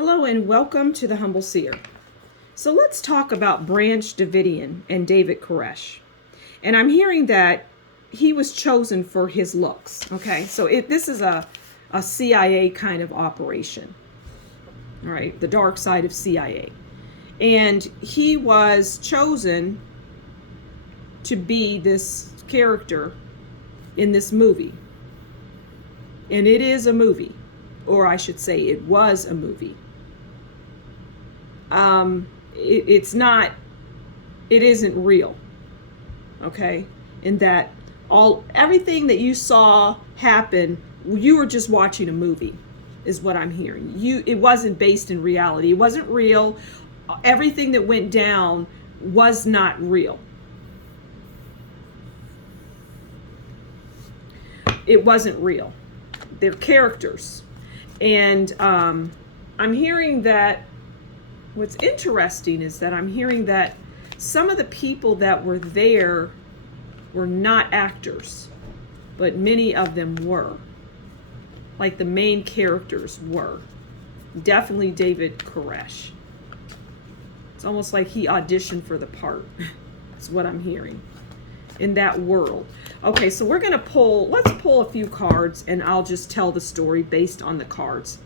Hello and welcome to the Humble Seer. So let's talk about Branch Davidian and David Koresh. And I'm hearing that he was chosen for his looks. Okay, so this is a CIA kind of operation. All right, the dark side of CIA. And he was chosen to be this character in this movie. And it is a movie, or I should say it was a movie. It isn't real, okay? In that everything that you saw happen, you were just watching a movie, is what I'm hearing. It wasn't based in reality. It wasn't real. Everything that went down was not real. It wasn't real. They're characters. And I'm hearing that what's interesting is that I'm hearing that some of the people that were there were not actors, but many of them were. Like the main characters were. Definitely David Koresh. It's almost like he auditioned for the part. That's what I'm hearing in that world. Okay, so let's pull a few cards and I'll just tell the story based on the cards.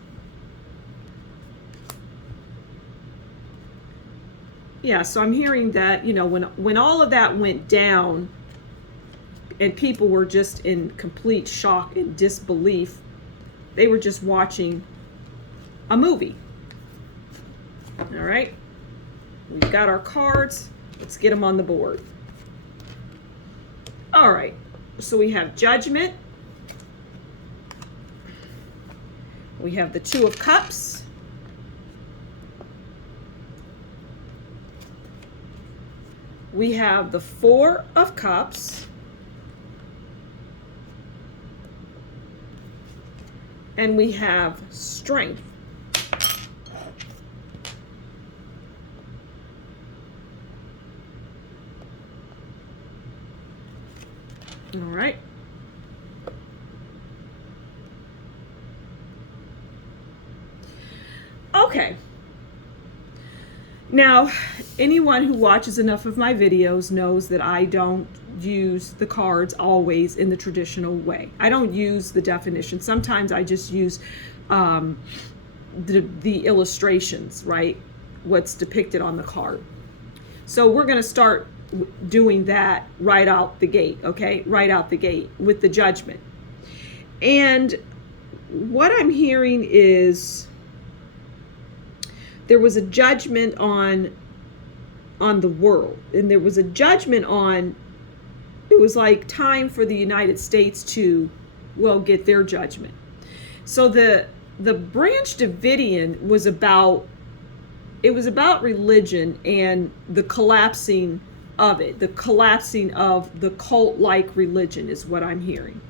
Yeah, so I'm hearing that, when all of that went down and people were just in complete shock and disbelief, they were just watching a movie. All right, we've got our cards. Let's get them on the board. All right, so we have Judgment. We have the Two of Cups. We have the Four of Cups. And we have Strength. All right. Okay. Now, anyone who watches enough of my videos knows that I don't use the cards always in the traditional way. I don't use the definition. Sometimes I just use the illustrations, right? What's depicted on the card. So we're going to start doing that right out the gate, okay? Right out the gate with the Judgment. And what I'm hearing is there was a judgment on the world, and there was a judgment on, it was like time for the United States to, get their judgment. So the Branch Davidian was about religion and the collapsing of it, the collapsing of the cult-like religion is what I'm hearing.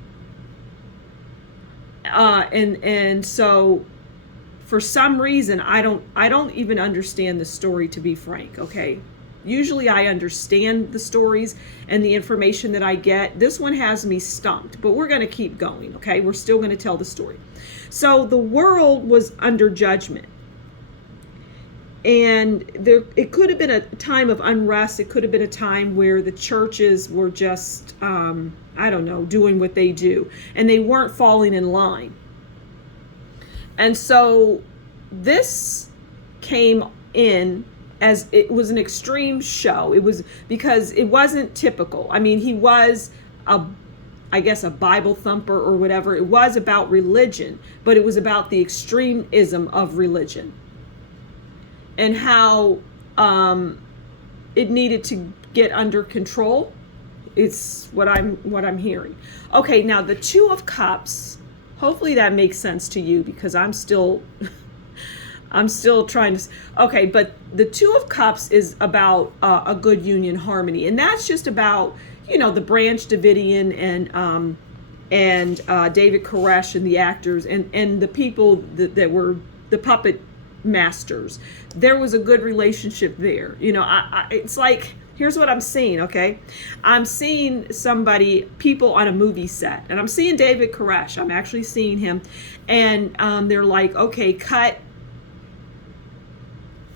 And so for some reason, I don't even understand the story, to be frank, okay? Usually I understand the stories and the information that I get. This one has me stumped, but we're going to keep going, okay? We're still going to tell the story. So the world was under judgment. And it could have been a time of unrest. It could have been a time where the churches were just, doing what they do. And they weren't falling in line. And so this came in as it was an extreme show. It was because it wasn't typical. I mean, he was a Bible thumper or whatever. It was about religion, but it was about the extremism of religion and how it needed to get under control. It's what I'm hearing. Okay, now the Two of Cups. Hopefully that makes sense to you, because I'm still trying to. Okay, but the Two of Cups is about a good union, harmony, and that's just about the Branch Davidian and David Koresh and the actors and the people that were the puppet masters. There was a good relationship there. It's like, here's what I'm seeing, okay? I'm seeing people on a movie set, and I'm seeing David Koresh. I'm actually seeing him, and they're like, okay, cut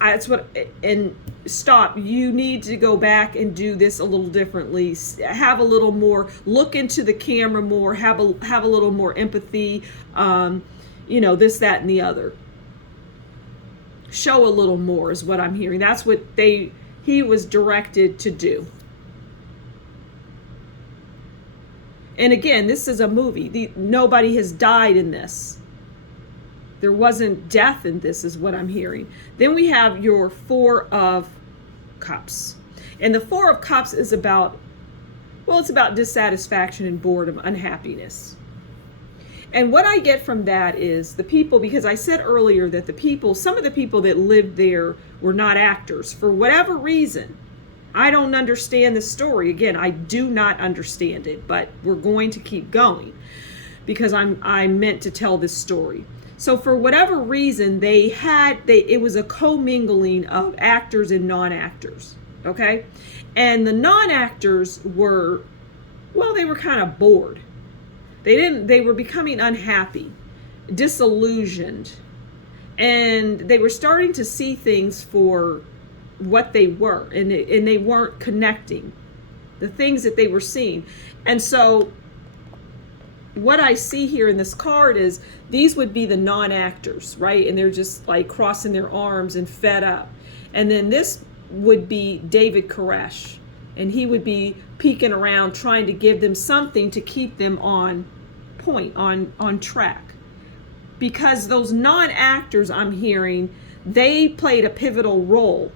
That's what, and stop. You need to go back and do this a little differently. Have a little more, look into the camera more, have a little more empathy, this, that, and the other. Show a little more is what I'm hearing. That's what he was directed to do. And again, this is a movie. Nobody has died in this. There wasn't death in this, is what I'm hearing. Then we have your Four of Cups. And the Four of Cups is about, it's about dissatisfaction and boredom, unhappiness. And what I get from that is the people, because I said earlier that some of the people that lived there were not actors. For whatever reason, I don't understand the story. Again, I do not understand it, but we're going to keep going because I'm meant to tell this story. So for whatever reason, it was a commingling of actors and non-actors, okay? And the non-actors were kind of bored. They were becoming unhappy, disillusioned, and they were starting to see things for what they were, and they weren't connecting the things that they were seeing. And so what I see here in this card is these would be the non-actors, right? And they're just like crossing their arms and fed up. And then this would be David Koresh, and he would be peeking around trying to give them something to keep them on point, on track. Because those non-actors I'm hearing, they played a pivotal role.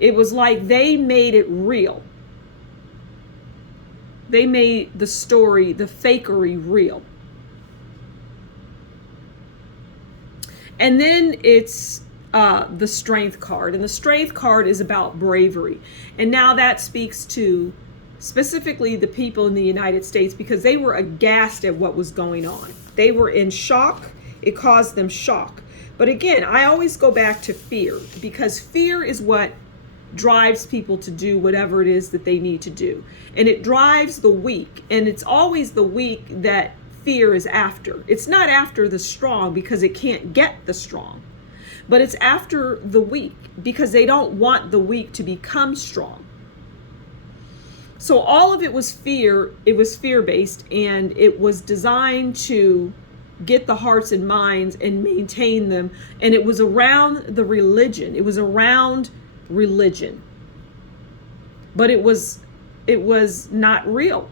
It was like they made it real. They made the story, the fakery, real. And then it's the Strength card. And the Strength card is about bravery. And now that speaks to specifically the people in the United States, because they were aghast at what was going on. They were in shock. It caused them shock. But again, I always go back to fear, because fear is what drives people to do whatever it is that they need to do. And it drives the weak. And it's always the weak that fear is after. It's not after the strong because it can't get the strong. But it's after the weak because they don't want the weak to become strong. So all of it was fear. It was fear-based, and it was designed to get the hearts and minds and maintain them. And it was around the religion. It was around religion. But it was not real.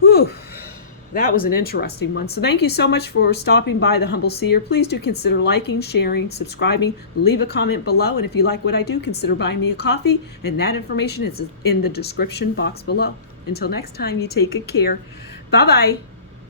Whew. That was an interesting one. So thank you so much for stopping by the Humble Seer. Please do consider liking, sharing, subscribing, leave a comment below. And if you like what I do, consider buying me a coffee. And that information is in the description box below. Until next time, you take good care. Bye-bye.